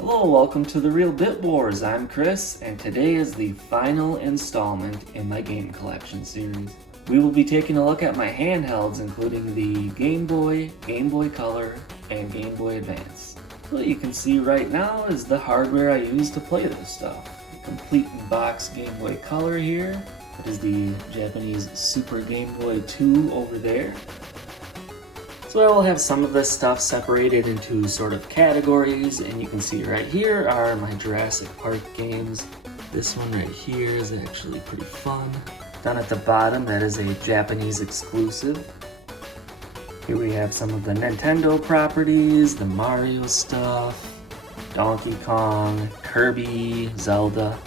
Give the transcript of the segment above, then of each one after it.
Hello, welcome to the Real Bit Wars. I'm Chris, and today is the final installment in my game collection series. We will be taking a look at my handhelds, including the Game Boy, Game Boy Color, and Game Boy Advance. What you can see right now is the hardware I use to play this stuff. The complete in-box Game Boy Color here. That is the Japanese Super Game Boy 2 over there. So I will have some of this stuff separated into sort of categories, and you can see right here are my Jurassic Park games. This one right here is actually pretty fun. Down at the bottom, that is a Japanese exclusive. Here we have some of the Nintendo properties, the Mario stuff, Donkey Kong, Kirby, Zelda.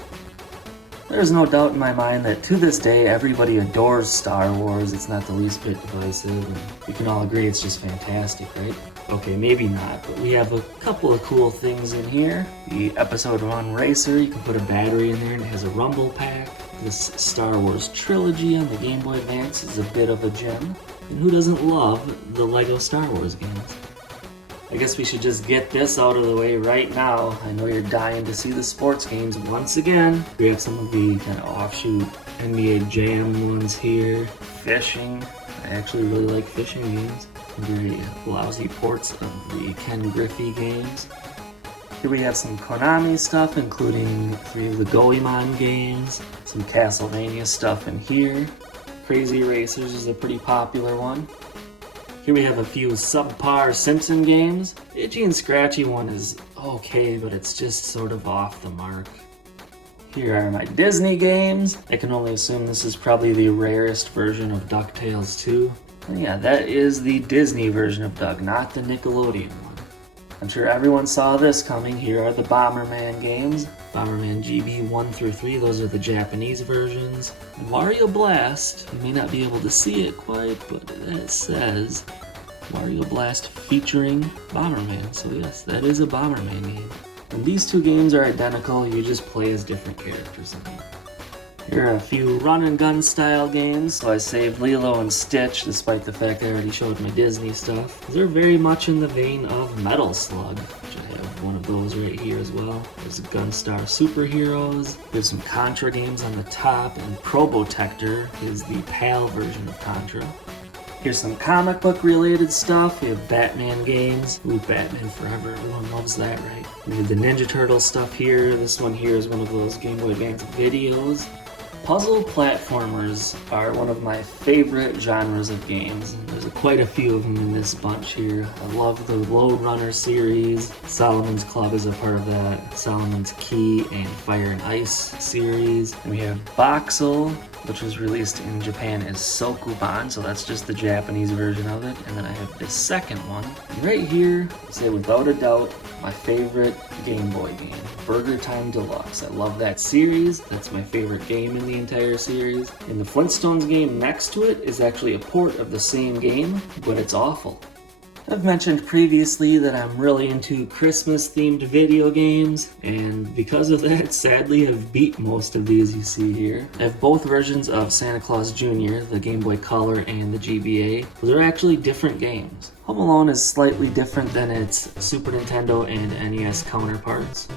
There's no doubt in my mind that to this day everybody adores Star Wars. It's not the least bit divisive, and we can all agree it's just fantastic, right? Okay, maybe not, but we have a couple of cool things in here. The Episode 1 Racer, you can put a battery in there and it has a rumble pack. This Star Wars trilogy on the Game Boy Advance is a bit of a gem. And who doesn't love the Lego Star Wars games? I guess we should just get this out of the way right now. I know you're dying to see the sports games once again. We have some of the kind of offshoot NBA Jam ones here. Fishing. I actually really like fishing games. Very lousy ports of the Ken Griffey games. Here we have some Konami stuff, including 3 of the Goemon games. Some Castlevania stuff in here. Crazy Racers is a pretty popular one. Here we have a few subpar Simpson games. The Itchy and Scratchy one is okay, but it's just sort of off the mark. Here are my Disney games. I can only assume this is probably the rarest version of DuckTales 2. And yeah, that is the Disney version of Doug, not the Nickelodeon one. I'm sure everyone saw this coming. Here are the Bomberman games. Bomberman GB 1 through 3, those are the Japanese versions. Mario Blast, you may not be able to see it quite, but that says Mario Blast featuring Bomberman. So yes, that is a Bomberman game. And these two games are identical, you just play as different characters in them. Here are a few run and gun style games, so I saved Lilo and Stitch, despite the fact I already showed my Disney stuff. They're very much in the vein of Metal Slug, which I have one of those right here as well. There's Gunstar Superheroes, there's some Contra games on the top, and Probotector is the PAL version of Contra. Here's some comic book related stuff. We have Batman games. Ooh, Batman Forever, everyone loves that, right? We have the Ninja Turtle stuff here. This one here is one of those Game Boy Advance videos. Puzzle platformers are one of my favorite genres of games. There's quite a few of them in this bunch here. I love the Lode Runner series. Solomon's Club is a part of that. Solomon's Key and Fire and Ice series. And we have Boxel, which was released in Japan as Sokuban, so that's just the Japanese version of it. And then I have the second one. And right here, I'd say without a doubt, my favorite Game Boy game, Burger Time Deluxe. I love that series. That's my favorite game in the entire series. And the Flintstones game next to it is actually a port of the same game, but it's awful. I've mentioned previously that I'm really into Christmas-themed video games, and because of that, sadly, I've beat most of these you see here. I have both versions of Santa Claus Jr., the Game Boy Color and the GBA. Those are actually different games. Home Alone is slightly different than its Super Nintendo and NES counterparts.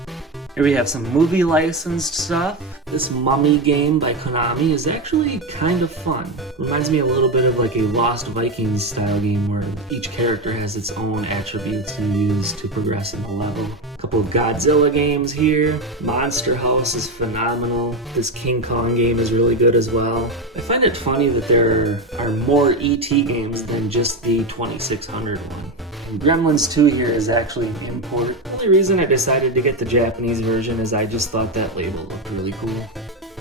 Here we have some movie licensed stuff. This Mummy game by Konami is actually kind of fun. Reminds me a little bit of like a Lost Vikings style game where each character has its own attributes you use to progress in the level. A couple of Godzilla games here. Monster House is phenomenal. This King Kong game is really good as well. I find it funny that there are more E.T. games than just the 2600 one. And Gremlins 2 here is actually an import. The only reason I decided to get the Japanese version is I just thought that label looked really cool.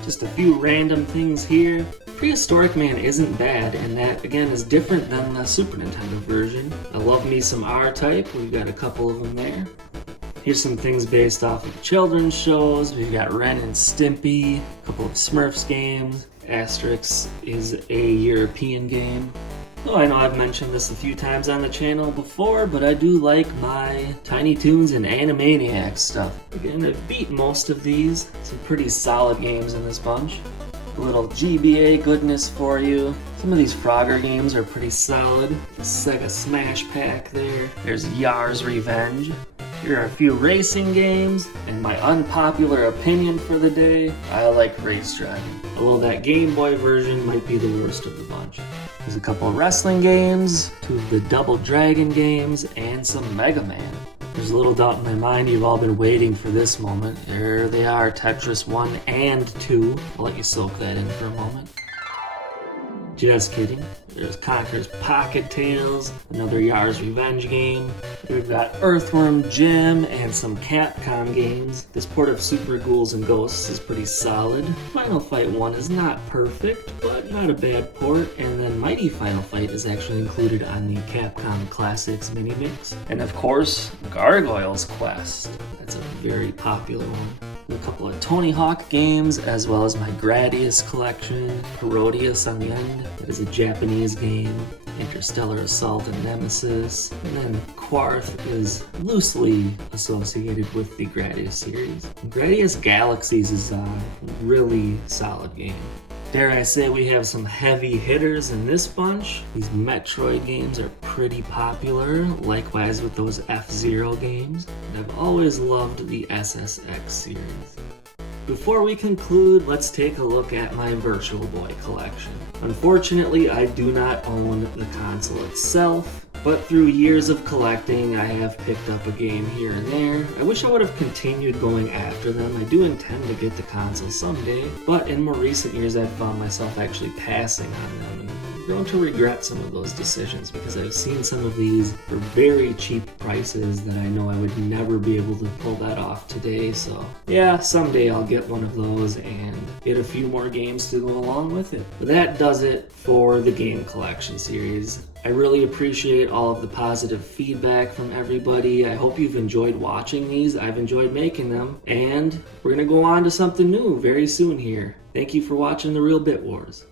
Just a few random things here. Prehistoric Man isn't bad, and that again is different than the Super Nintendo version. I love me some RType, we've got a couple of them there. Here's some things based off of children's shows. We've got Ren and Stimpy, a couple of Smurfs games. Asterix is a European game. Oh, I know I've mentioned this a few times on the channel before, but I do like my Tiny Toons and Animaniacs stuff. Again, I've beat most of these. Some pretty solid games in this bunch. A little GBA goodness for you. Some of these Frogger games are pretty solid. The Sega Smash Pack there. There's Yar's Revenge. Here are a few racing games, and my unpopular opinion for the day, I like race driving. Although that Game Boy version might be the worst of the bunch. There's a couple of wrestling games, 2 of the Double Dragon games, and some Mega Man. There's a little doubt in my mind you've all been waiting for this moment. There they are, Tetris 1 and 2. I'll let you soak that in for a moment. Just kidding. There's Conker's Pocket Tales, another Yar's Revenge game. We've got Earthworm Jim and some Capcom games. This port of Super Ghouls and Ghosts is pretty solid. Final Fight 1 is not perfect, but not a bad port. And then Mighty Final Fight is actually included on the Capcom Classics mini mix. And of course, Gargoyle's Quest. That's a very popular one. A couple of Tony Hawk games, as well as my Gradius collection, Herodias on the end, that is a Japanese game, Interstellar Assault and Nemesis, and then Quarth is loosely associated with the Gradius series. Gradius Galaxies is a really solid game. Dare I say we have some heavy hitters in this bunch. These Metroid games are pretty popular, likewise with those F-Zero games. And I've always loved the SSX series. Before we conclude, let's take a look at my Virtual Boy collection. Unfortunately, I do not own the console itself, but through years of collecting, I have picked up a game here and there. I wish I would have continued going after them. I do intend to get the console someday, but in more recent years, I've found myself actually passing on them and grown to regret some of those decisions because I've seen some of these for very cheap prices that I know I would never be able to pull that off today. So yeah, someday I'll get one of those and get a few more games to go along with it. But that does it for the game collection series. I really appreciate all of the positive feedback from everybody. I hope you've enjoyed watching these. I've enjoyed making them, and we're gonna go on to something new very soon here. Thank you for watching The Real Bit Wars.